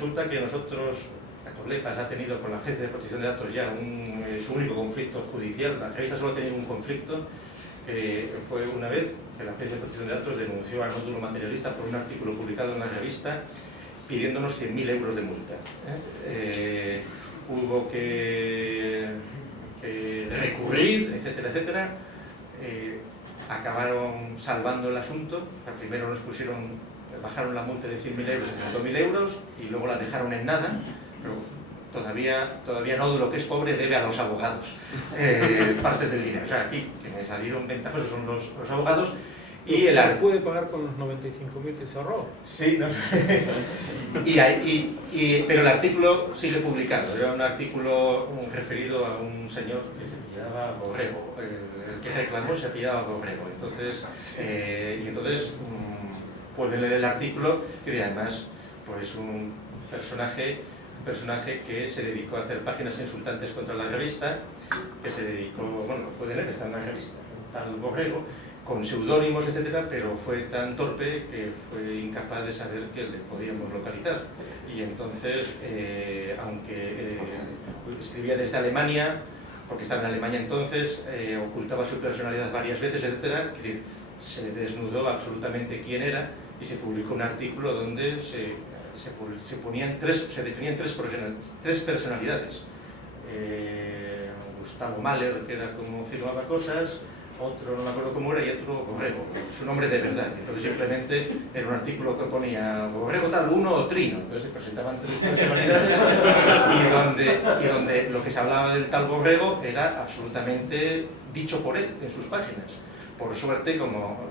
resulta que nosotros, Catoblepas ha tenido con la Agencia de Protección de Datos ya su único conflicto judicial. La revista solo ha tenido un conflicto, que fue una vez que la Agencia de Protección de Datos denunció al módulo materialista por un artículo publicado en la revista pidiéndonos 100.000 euros de multa. Hubo que recurrir, etcétera, etcétera. Acabaron salvando el asunto. Primero bajaron la multa de 100.000 euros a 100.000 euros y luego la dejaron en nada, pero todavía no, de lo que es pobre debe a los abogados parte del dinero. O sea, aquí quienes salieron ventajosos son los abogados. Y puede pagar con los 95.000 que se ahorró. Sí, no. Pero el artículo sigue publicado. Era un artículo referido a un señor que se apellidaba Borrego. El que reclamó se apellidaba Borrego. Entonces pueden leer el artículo, que además pues un personaje que se dedicó a hacer páginas insultantes contra la revista, que se dedicó, bueno, pueden leer, está en la revista, tal Borrego, con seudónimos, etcétera, pero fue tan torpe que fue incapaz de saber que le podíamos localizar. Y entonces, aunque escribía desde Alemania, porque estaba en Alemania entonces, ocultaba su personalidad varias veces, etcétera, es decir, se desnudó absolutamente quién era y se publicó un artículo donde se definían tres personalidades. Gustavo Mahler, que era como firmaba cosas, otro no me acuerdo cómo era, y otro Borrego, su nombre de verdad. Entonces simplemente era un artículo que ponía Borrego tal, uno o Trino. Entonces se presentaban tres personalidades y donde lo que se hablaba del tal Borrego era absolutamente dicho por él en sus páginas. Por suerte, como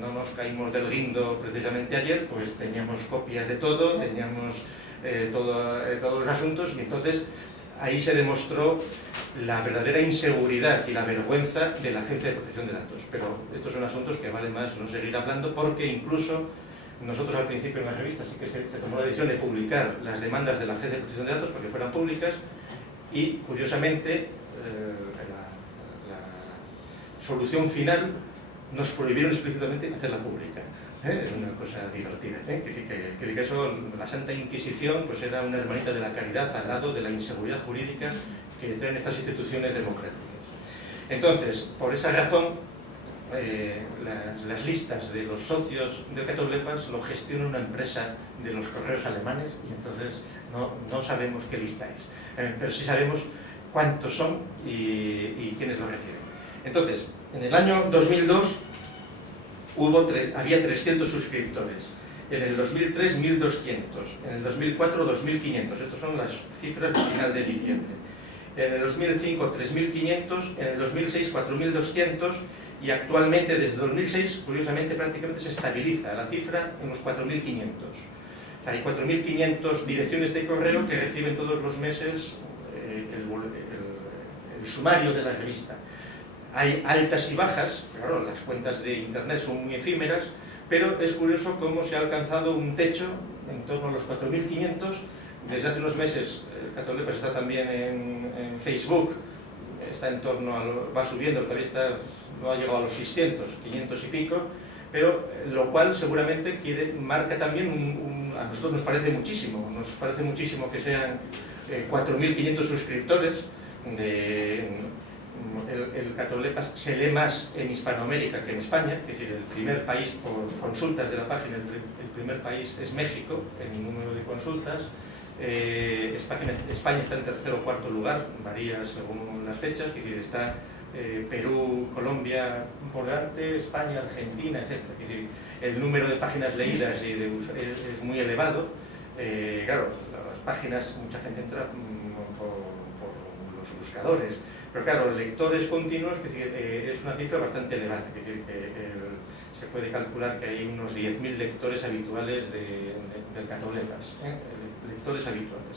no nos caímos del guindo precisamente ayer, pues teníamos copias de todo, teníamos todos los asuntos, y entonces ahí se demostró la verdadera inseguridad y la vergüenza de la Agencia de Protección de Datos. Pero estos son asuntos que vale más no seguir hablando, porque incluso nosotros al principio en la revista sí que se tomó la decisión de publicar las demandas de la Agencia de Protección de Datos para que fueran públicas, y curiosamente la solución final nos prohibieron explícitamente hacerla pública. Es una cosa divertida. Que eso, la Santa Inquisición, pues era una hermanita de la caridad al lado de la inseguridad jurídica que traen estas instituciones democráticas. Entonces, por esa razón, las listas de los socios de Catoblepas lo gestiona una empresa de los correos alemanes, y entonces no sabemos qué lista es, pero sí sabemos cuántos son y quiénes lo reciben. Entonces, en el año 2002 había 300 suscriptores, en el 2003 1200, en el 2004 2500, estas son las cifras del final de diciembre, en el 2005 3500, en el 2006 4200, y actualmente desde 2006, curiosamente, prácticamente se estabiliza la cifra en los 4500. Hay 4500 direcciones de correo que reciben todos los meses el sumario de la revista. Hay altas y bajas, claro, las cuentas de internet son muy efímeras, pero es curioso cómo se ha alcanzado un techo en torno a los 4500. Desde hace unos meses Catoblepas está también en Facebook, está en torno va subiendo, todavía no ha llegado a los 600, 500 y pico, pero lo cual seguramente marca también a nosotros nos parece muchísimo que sean 4.500 suscriptores. El Catoblepas se lee más en Hispanoamérica que en España, es decir, el primer país por consultas de la página, el primer país es México en número de consultas. España está en tercer o cuarto lugar, varía según las fechas, es decir, está Perú, Colombia por delante, España, Argentina, etc. Es decir, el número de páginas leídas es muy elevado. Claro, las páginas, mucha gente entra por los buscadores, pero claro, lectores continuos, es una cifra bastante elevada, es decir, se puede calcular que hay unos 10.000 lectores habituales del Catoblepas, lectores habituales,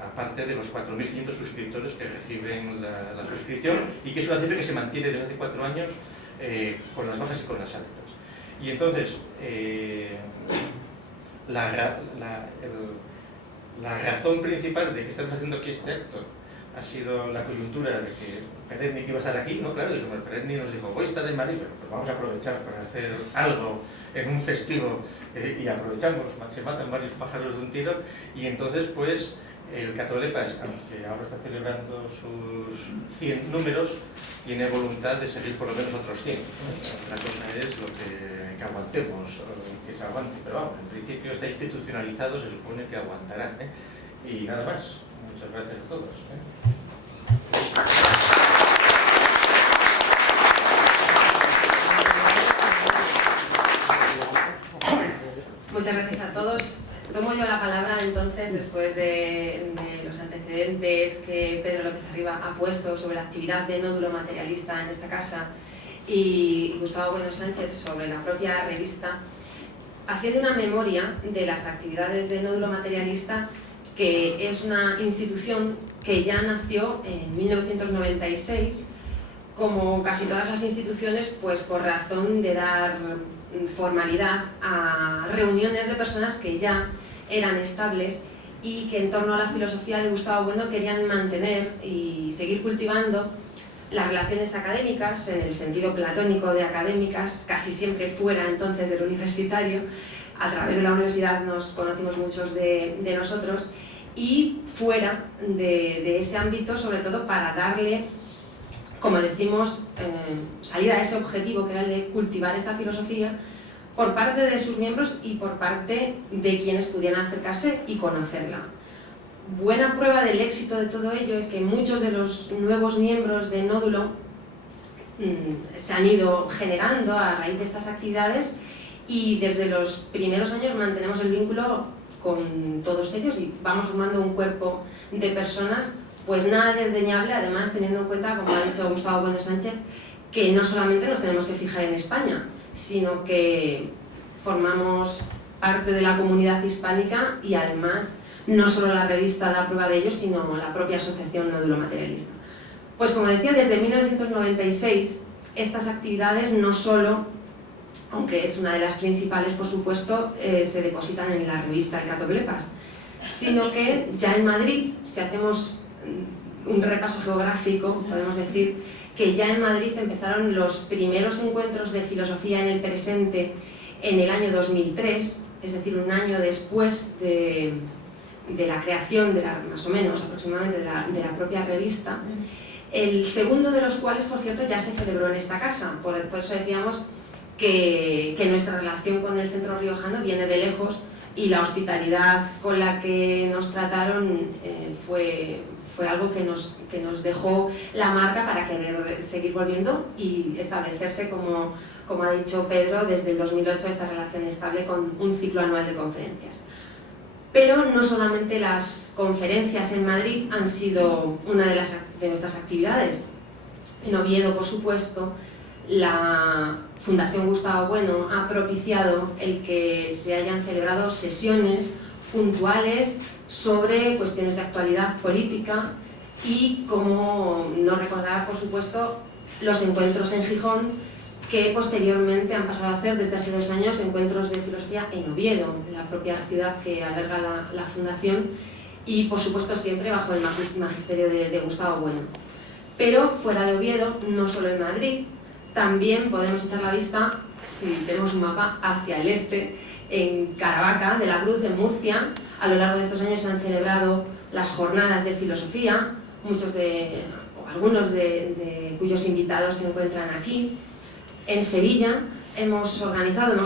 aparte de los 4.500 suscriptores que reciben la suscripción, y que es una cifra que se mantiene desde hace 4 años con las bajas y con las altas. Y entonces, la razón principal de que estamos haciendo aquí este acto ha sido la coyuntura de que Peretnik iba a estar aquí, ¿no? Claro, y Peretnik nos dijo, voy a estar en Madrid, pero pues vamos a aprovechar para hacer algo en un festivo, y aprovechamos, se matan varios pájaros de un tiro, y entonces pues el Catolepas, aunque ahora está celebrando sus 100 números, tiene voluntad de seguir por lo menos otros 100. La cosa es lo que aguantemos, que se aguante, pero vamos, en principio está institucionalizado, se supone que aguantará, ¿eh? Y nada más. Muchas gracias a todos, ¿eh? Muchas gracias a todos. Tomo yo la palabra entonces después de los antecedentes que Pedro López Arriba ha puesto sobre la actividad de Nódulo Materialista en esta casa y Gustavo Bueno Sánchez sobre la propia revista, haciendo una memoria de las actividades de Nódulo Materialista, que es una institución que ya nació en 1996, como casi todas las instituciones, pues por razón de dar formalidad a reuniones de personas que ya eran estables y que en torno a la filosofía de Gustavo Bueno querían mantener y seguir cultivando las relaciones académicas, en el sentido platónico de académicas, casi siempre fuera entonces del universitario. A través de la universidad nos conocimos muchos de nosotros, y fuera de ese ámbito, sobre todo para darle, como decimos, salida a ese objetivo que era el de cultivar esta filosofía por parte de sus miembros y por parte de quienes pudieran acercarse y conocerla. Buena prueba del éxito de todo ello es que muchos de los nuevos miembros de Nódulo se han ido generando a raíz de estas actividades, y desde los primeros años mantenemos el vínculo con todos ellos y vamos formando un cuerpo de personas pues nada desdeñable, además teniendo en cuenta, como ha dicho Gustavo Bueno Sánchez, que no solamente nos tenemos que fijar en España, sino que formamos parte de la comunidad hispánica, y además no solo la revista da prueba de ello, sino la propia asociación Nódulo Materialista. Pues como decía, desde 1996 estas actividades no solo, aunque es una de las principales por supuesto, se depositan en la revista El Catoplepas, sino que ya en Madrid, si hacemos un repaso geográfico, podemos decir que ya en Madrid empezaron los primeros encuentros de filosofía en el presente en el año 2003, es decir, un año después de la creación, más o menos aproximadamente, de la propia revista. El segundo de los cuales, por cierto, ya se celebró en esta casa, por eso decíamos que nuestra relación con el centro riojano viene de lejos, y la hospitalidad con la que nos trataron fue algo que nos dejó la marca para querer seguir volviendo y establecerse, como ha dicho Pedro, desde el 2008 esta relación estable con un ciclo anual de conferencias. Pero no solamente las conferencias en Madrid han sido una de nuestras actividades. En Oviedo, por supuesto, la Fundación Gustavo Bueno ha propiciado el que se hayan celebrado sesiones puntuales sobre cuestiones de actualidad política, y como no recordar, por supuesto, los encuentros en Gijón, que posteriormente han pasado a ser, desde hace 2 años, encuentros de filosofía en Oviedo, la propia ciudad que alberga la fundación, y por supuesto siempre bajo el magisterio de Gustavo Bueno. Pero fuera de Oviedo, no solo en Madrid, también podemos echar la vista, si tenemos un mapa, hacia el este, en Caravaca de la Cruz, en Murcia. A lo largo de estos años se han celebrado las jornadas de filosofía, algunos de cuyos invitados se encuentran aquí. En Sevilla hemos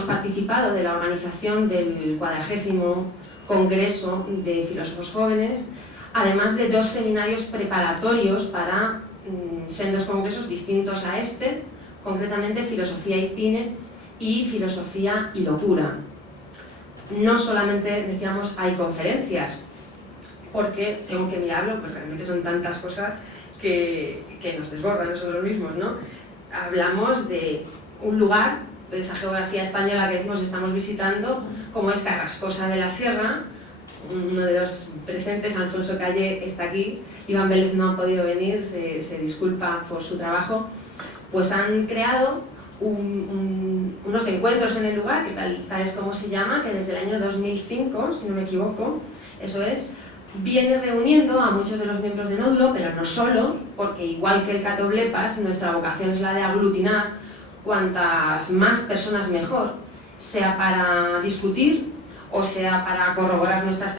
participado de la organización del 40º Congreso de Filósofos Jóvenes, además de 2 seminarios preparatorios para sendos congresos distintos a este, concretamente Filosofía y Cine y Filosofía y Locura. No solamente, decíamos, hay conferencias, porque tengo que mirarlo, porque realmente son tantas cosas que nos desbordan nosotros mismos, ¿no? Hablamos de un lugar, de esa geografía española que decimos estamos visitando, como es Carrascosa de la Sierra. Uno de los presentes, Alfonso Calle, está aquí, Iván Vélez no ha podido venir, se disculpa por su trabajo. Pues han creado unos encuentros en el lugar, que tal es como se llama, que desde el año 2005, si no me equivoco, eso es, viene reuniendo a muchos de los miembros de Nódulo, pero no solo, porque igual que el Catoblepas, nuestra vocación es la de aglutinar cuantas más personas mejor, sea para discutir o sea para corroborar nuestras